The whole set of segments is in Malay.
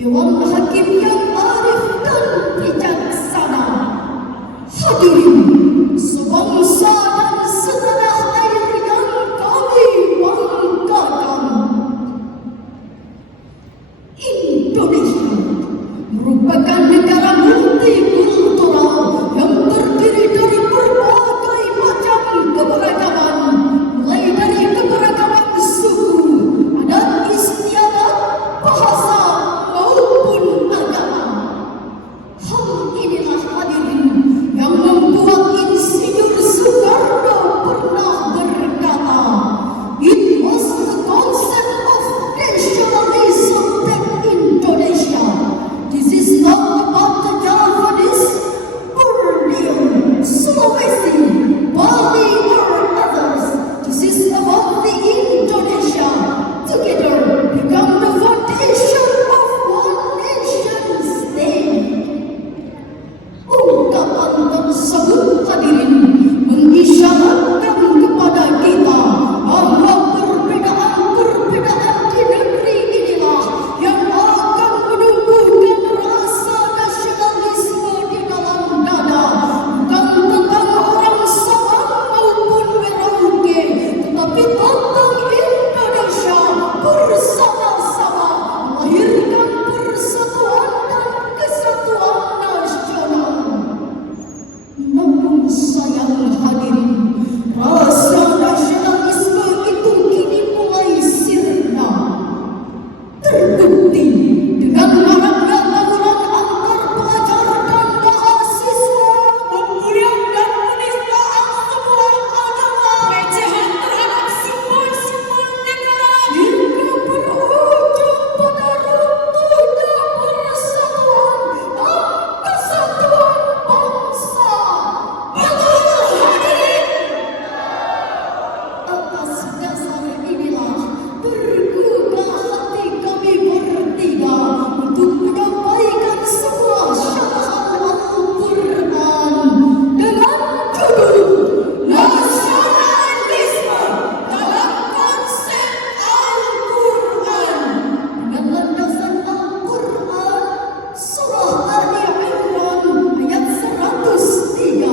Dewan Hakim yang arif dan bijaksana, hadirin sebangsa dan setanah air yang kami banggakan. Indonesia merupakan negara multikultural yang terdiri dari berbagai macam keberagaman, mulai dari keberagaman suku, adat istiadat, bahasa maupun agama. Hal inilah hadirin yang membuat Insinyur Soekarno pernah berkata, "It was the concept of nationalism that Indonesia. This is not about the Javanese, Borneo, Sulawesi, Bali or others. This is about the Indonesia. Together become the foundation of one nation state." Ungkapan tersebut hadirin mengisyaratkan kepada kita bahwa perbedaan-perbedaan di negeri inilah yang akan menumbuhkan rasa nasionalisme di dalam dada, bukan tentang orang Sabang maupun Merauke, tetapi tentang Indonesia bersama-sama melahirkan persatuan dan kesatuan nasional. Namun sayang hadirin, rasa nasionalisme itu kini mulai sirna. Terbukti dengan maraknya tawuran antar pelajar dan mahasiswa, pemburian dan penistaan semua agama, pelecehan terhadap simbol-simbol negara, hingga berujung pada runtuhnya persatuan dan kesatuan bangsa. Betul hadirin? Atas dasar inilah bergugah hati kami bertiga untuk menyampaikan sebuah syarahan Al-Quran dengan judul Nasionalisme dalam Konsep Al-Quran, dengan landasan Al-Quran Surah Ali Imran ayat 103.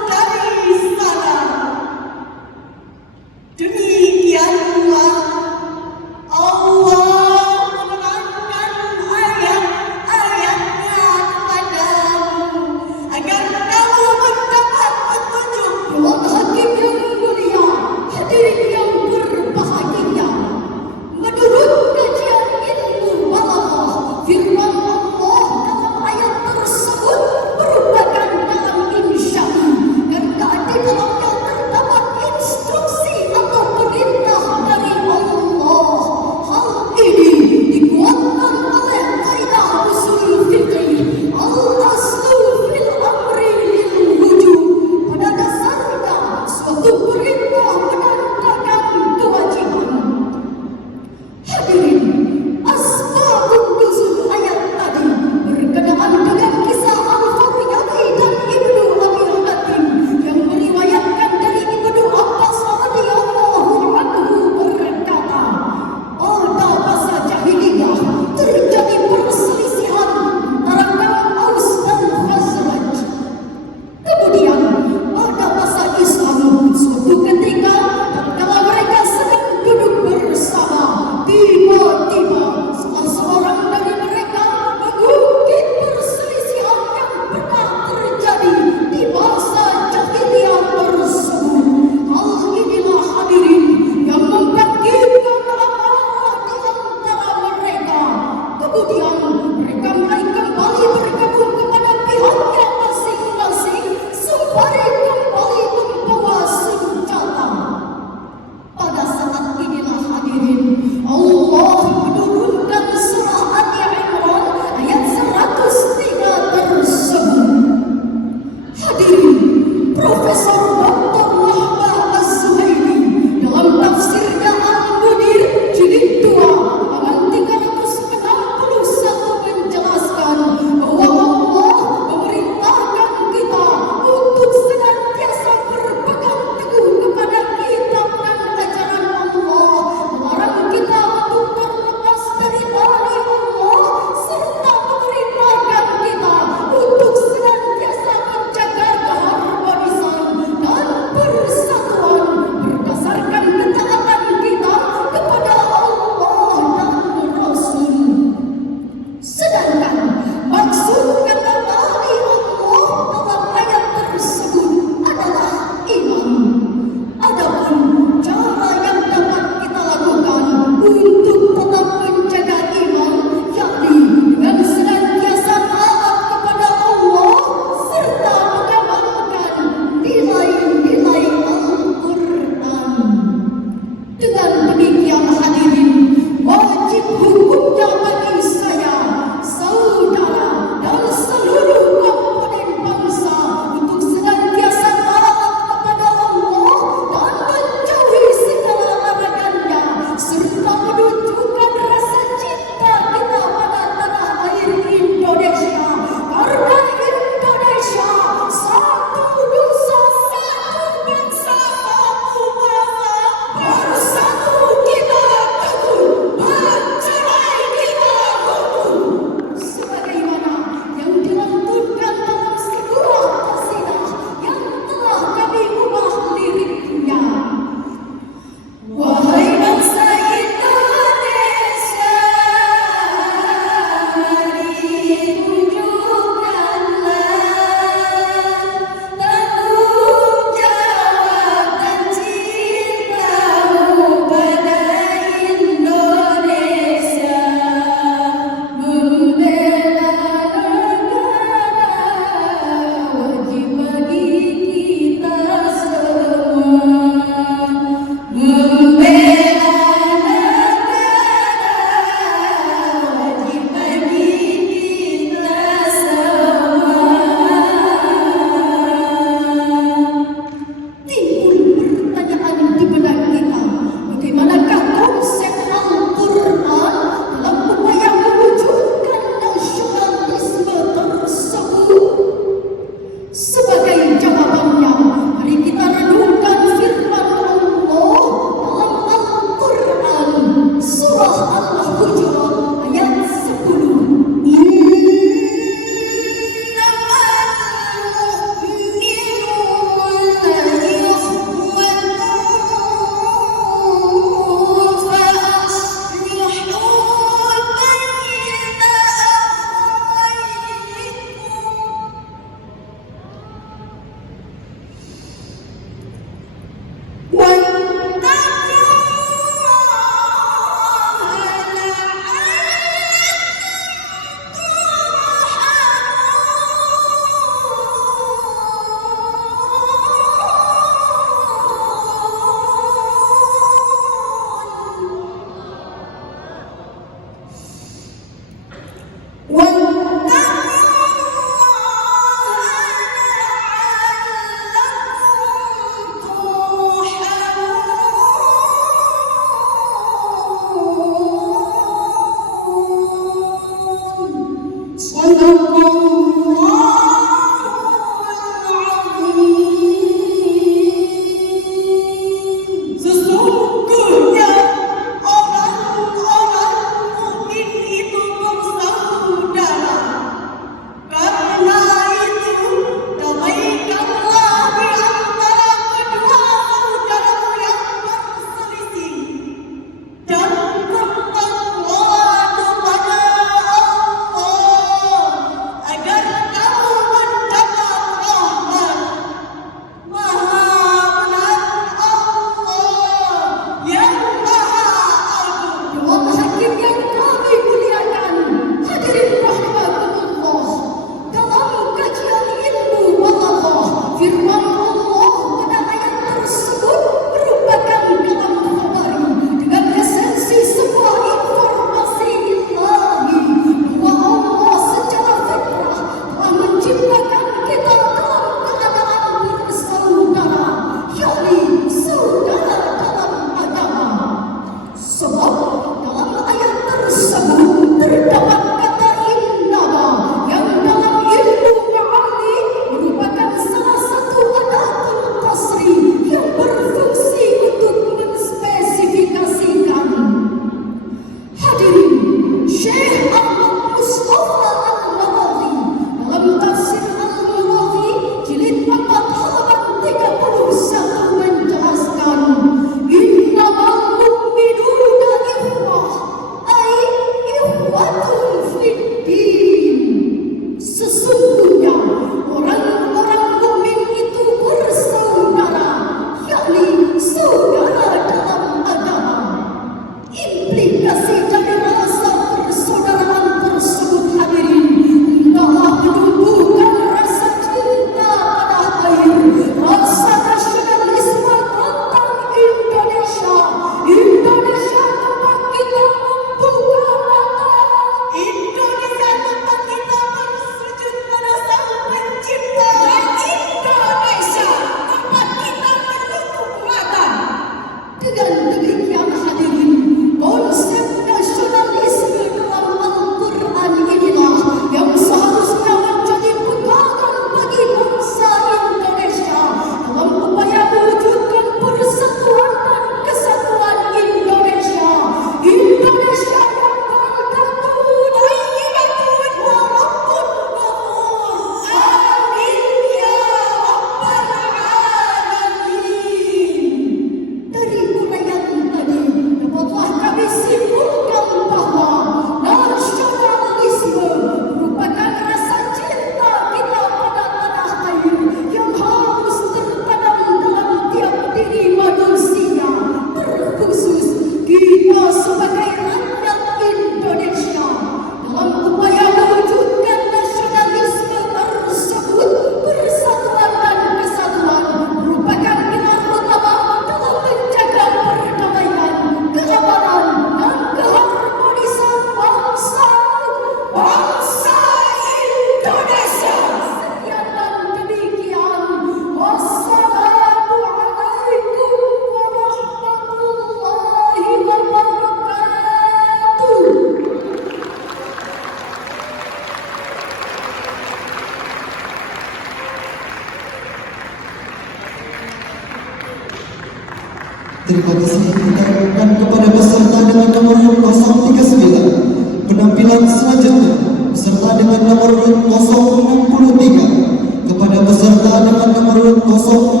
Terima kasih kita ucapkan kepada peserta dengan nomor urut 039. Penampilan selanjutnya peserta dengan nomor urut 063. Kepada peserta dengan nomor urut 068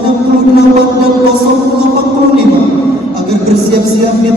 dan 085 agar bersiap-siap di